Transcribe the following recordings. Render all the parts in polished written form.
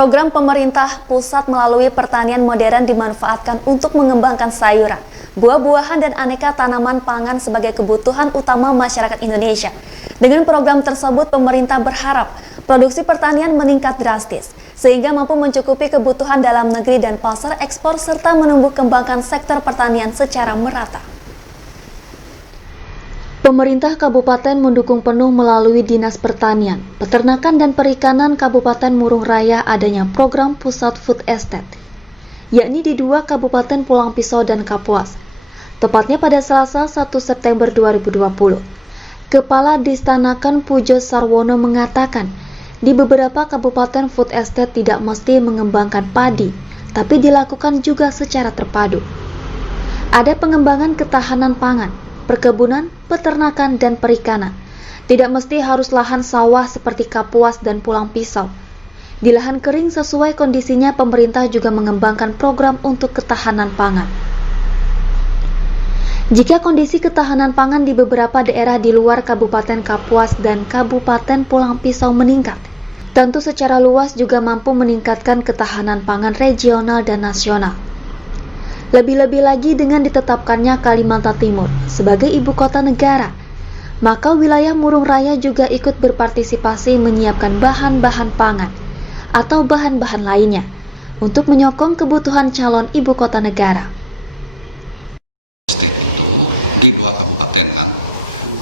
Program pemerintah pusat melalui pertanian modern dimanfaatkan untuk mengembangkan sayuran, buah-buahan dan aneka tanaman pangan sebagai kebutuhan utama masyarakat Indonesia. Dengan program tersebut, pemerintah berharap produksi pertanian meningkat drastis, sehingga mampu mencukupi kebutuhan dalam negeri dan pasar ekspor serta menumbuh kembangkan sektor pertanian secara merata. Pemerintah Kabupaten mendukung penuh melalui Dinas Pertanian, Peternakan dan Perikanan Kabupaten Murung Raya adanya program Pusat Food Estate, yakni di dua Kabupaten Pulang Pisau dan Kapuas. Tepatnya pada Selasa 1 September 2020. Kepala Distanakan Pujo Sarwono mengatakan, di beberapa Kabupaten Food Estate tidak mesti mengembangkan padi, tapi dilakukan juga secara terpadu. Ada pengembangan ketahanan pangan, perkebunan, peternakan, dan perikanan. Tidak mesti harus lahan sawah seperti Kapuas dan Pulang Pisau. Di lahan kering sesuai kondisinya, pemerintah juga mengembangkan program untuk ketahanan pangan. Jika kondisi ketahanan pangan di beberapa daerah di luar Kabupaten Kapuas dan Kabupaten Pulang Pisau meningkat, tentu secara luas juga mampu meningkatkan ketahanan pangan regional dan nasional. Lebih-lebih lagi dengan ditetapkannya Kalimantan Timur sebagai ibu kota negara, maka wilayah Murung Raya juga ikut berpartisipasi menyiapkan bahan-bahan pangan atau bahan-bahan lainnya untuk menyokong kebutuhan calon ibu kota negara. Di dua kabupaten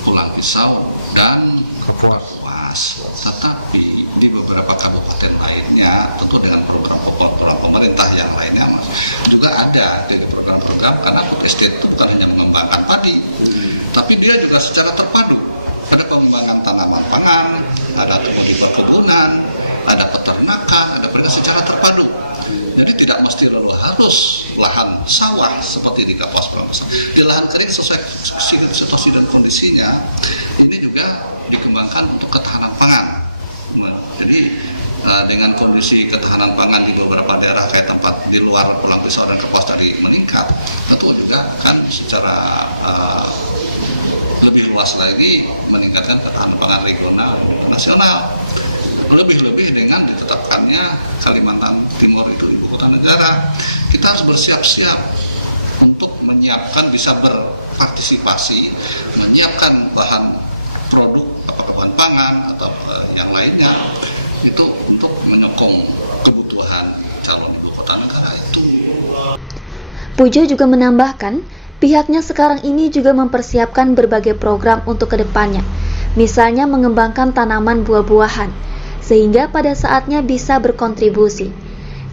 Pulang Pisau dan Kapuas, tetapi di beberapa kabupaten lainnya tentu dengan program pemerintah yang lainnya juga ada di program-program, karena food estate itu bukan hanya mengembangkan padi, tapi dia juga secara terpadu. Ada pengembangan tanaman pangan, ada perkebunan, ada peternakan, ada perikanan secara terpadu. Jadi tidak mesti harus lahan sawah seperti di Kapuas. Di lahan kering sesuai situasi dan kondisinya, ini juga dikembangkan untuk ketahanan pangan. Jadi dengan kondisi ketahanan pangan di beberapa daerah kayak tempat di luar Pulang Pisau dan Kapuas tadi meningkat, tentu juga akan secara lebih luas lagi meningkatkan ketahanan pangan regional dan nasional. Lebih-lebih dengan ditetapkannya Kalimantan Timur itu ibu kota negara, kita harus bersiap-siap untuk menyiapkan, bisa berpartisipasi, menyiapkan bahan produk, apakah bahan pangan atau yang lainnya, itu untuk menyokong kebutuhan calon ibu kota negara itu. Pujo juga menambahkan, pihaknya sekarang ini juga mempersiapkan berbagai program untuk kedepannya, misalnya mengembangkan tanaman buah-buahan, sehingga pada saatnya bisa berkontribusi.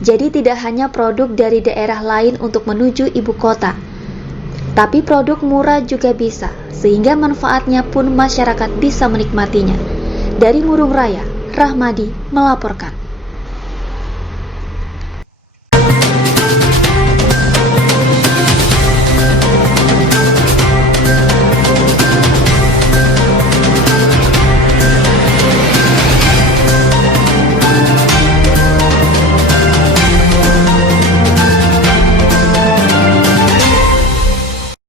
Jadi tidak hanya produk dari daerah lain untuk menuju ibu kota, tapi produk murah juga bisa, sehingga manfaatnya pun masyarakat bisa menikmatinya. Dari Murung Raya, Rahmadi melaporkan.